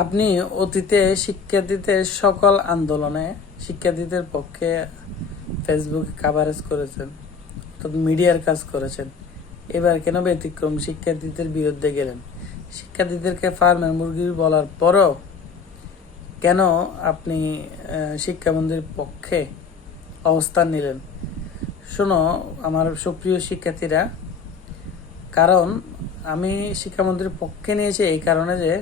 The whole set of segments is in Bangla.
আপনি অতীতে শিক্ষার্থীদের সকল আন্দোলনে শিক্ষার্থীদের পক্ষে ফেসবুকে কাভারেজ করেছেন, মিডিয়ার কাজ করেছেন। এবার কেন ব্যতিক্রম শিক্ষার্থীদের বিরুদ্ধে গেলেন? শিক্ষার্থীদেরকে ফার্মের মুরগি বলার পরও কেন আপনি শিক্ষামন্ত্রীর পক্ষে অবস্থান নিলেন? শোনো আমার সুপ্রিয় শিক্ষার্থীরা, কারণ আমি শিক্ষামন্ত্রীর পক্ষে নিয়েছি এই কারণে যে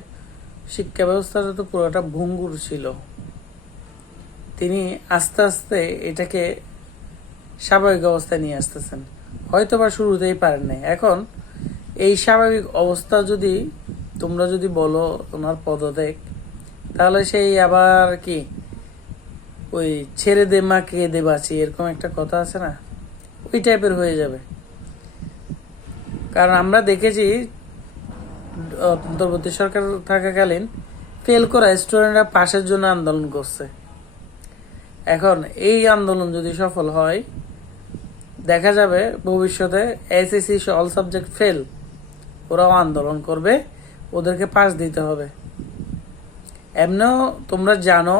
শিক্ষা ব্যবস্থাটা তো পুরোটা ভঙ্গুর ছিল। তিনি আস্তে আস্তে এটাকে স্বাভাবিক অবস্থায় নিয়ে আসতেছেন। হয়তো বা শুরুতেই পারেন নাই। এখন এই স্বাভাবিক অবস্থা যদি তোমরা যদি বলো ওনার পদত্যাগ, তাহলে সেই আবার কি ওই ছেড়ে দে মা কে দে বাঁচি, এরকম একটা কথা আছে না, ওই টাইপের হয়ে যাবে। কারণ আমরা দেখেছি অন্তর্বর্তী সরকার থাকাকালীন ফেল করা স্টুডেন্টরা পাশের জন্য আন্দোলন করছে। এখন এই আন্দোলন যদি সফল হয়, দেখা যাবে ভবিষ্যতে এসএসসি অল সাবজেক্ট ফেল, ওরাও আন্দোলন করবে, ওদেরকে পাস দিতে হবে। এমনিও তোমরা জানো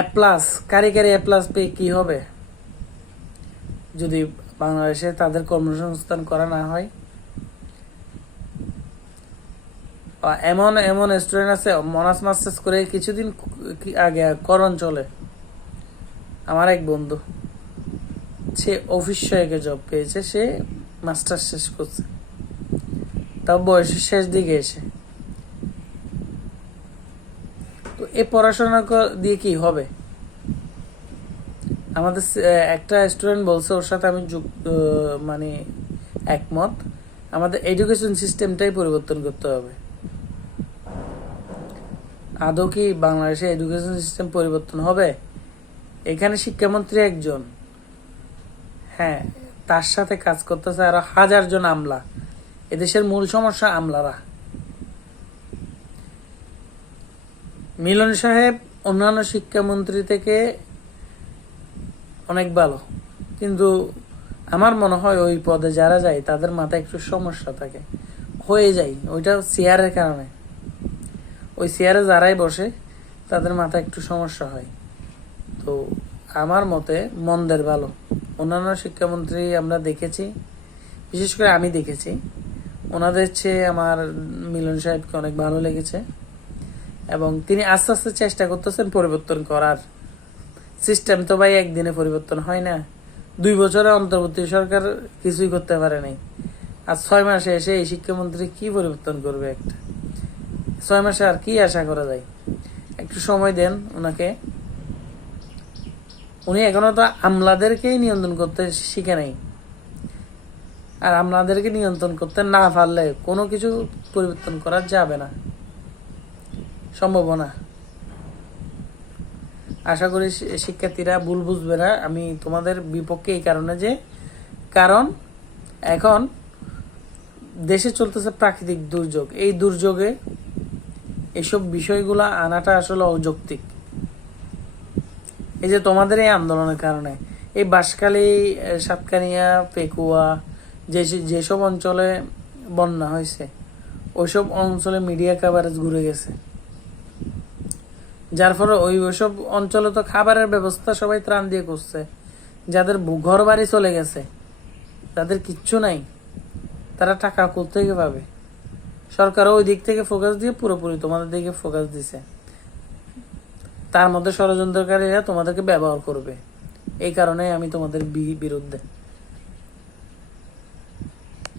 এ প্লাস কারি এ প্লাস পেয়ে কি হবে যদি বাংলাদেশে তাদের কর্মসংস্থান করা না হয়। এমন এমন স্টুডেন্ট আছে অনার্স মাস্টার্স করে কিছুদিন আগে কর অঞ্চলে আমার এক বন্ধু, সে অফিস সহায়কে জব পেয়েছে, সে মাস্টার্স শেষ করছে, তাও বয়সের শেষ দিকে এসে। তো এই পড়াশোনা দিয়ে কি হবে? আমাদের একটা স্টুডেন্ট বলছে, ওর সাথে আমি মানে একমত, আমাদের এডুকেশন সিস্টেমটাই পরিবর্তন করতে হবে। আদৌ কি বাংলাদেশে এডুকেশন সিস্টেম পরিবর্তন হবে? এখানে শিক্ষামন্ত্রী একজন, হ্যাঁ, তার সাথে কাজ করতেছে আরো 1000 জন আমলা। এদেশের মূল সমস্যা আমলারা। মিলন সাহেব অন্যান্য শিক্ষামন্ত্রী থেকে অনেক ভালো, কিন্তু আমার মনে হয় ওই পদে যারা যায় তাদের মাথায় একটু সমস্যা থাকে, হয়ে যায়। ওইটা চেয়ারের কারণে, ওই চেয়ারে যারাই বসে তাদের মাথায় একটু সমস্যা হয়। তো আমার মতে মন্দের ভালো। অন্যান্য শিক্ষামন্ত্রী আমরা দেখেছি, বিশেষ করে আমি দেখেছি, ওনাদের চেয়ে আমার মিলন সাহেবকে অনেক ভালো লেগেছে এবং তিনি আস্তে আস্তে চেষ্টা করতেছেন পরিবর্তন করার। সিস্টেম তো ভাই একদিনে পরিবর্তন হয় না। 2 বছরে অন্তর্বর্তী সরকার কিছুই করতে পারে নাই, আর 6 মাসে এসে এই শিক্ষামন্ত্রী কি পরিবর্তন করবে? একটা 6 মাসে আর কি আশা করা যায়? একটু সময় দেন ওনাকে। উনি এখনো তো আমলাদেরকেই নিয়ন্ত্রণ করতে শিখে নাই, আর আমলাদেরকে নিয়ন্ত্রণ করতে না পারলে কোনো কিছু পরিবর্তন করা যাবে না, সম্ভব না। আশা করি শিক্ষার্থীরা ভুল বুঝবে না, আমি তোমাদের বিপক্ষে এই কারণে যে, কারণ এখন দেশে চলতেছে প্রাকৃতিক দুর্যোগ। এই দুর্যোগে এইসব বিষয়গুলো আনাটা আসলে অযৌক্তিক। এই যে তোমাদের এই আন্দোলনের কারণে এই বাঁশখালী, সাতকানিয়া, পেকুয়া, যেসব অঞ্চলে বন্যা হয়েছে, ওইসব অঞ্চলে মিডিয়া কাভারেজ ঘুরে গেছে, যার ফলে ওইসব অঞ্চলে তো খাবারের ব্যবস্থা সবাই ত্রাণ দিয়ে করছে। যাদের ঘর বাড়ি চলে গেছে, যাদের কিচ্ছু নাই, তারা টাকা কোথেকে পাবে? সরকারও ওই দিক থেকে ফোকাস দিয়ে পুরোপুরি তোমাদের দিকে ফোকাস দিছে। তার মধ্যে ষড়যন্ত্রকারীরা তোমাদেরকে ব্যবহার করবে। এই কারণে আমি তোমাদের বিরুদ্ধে।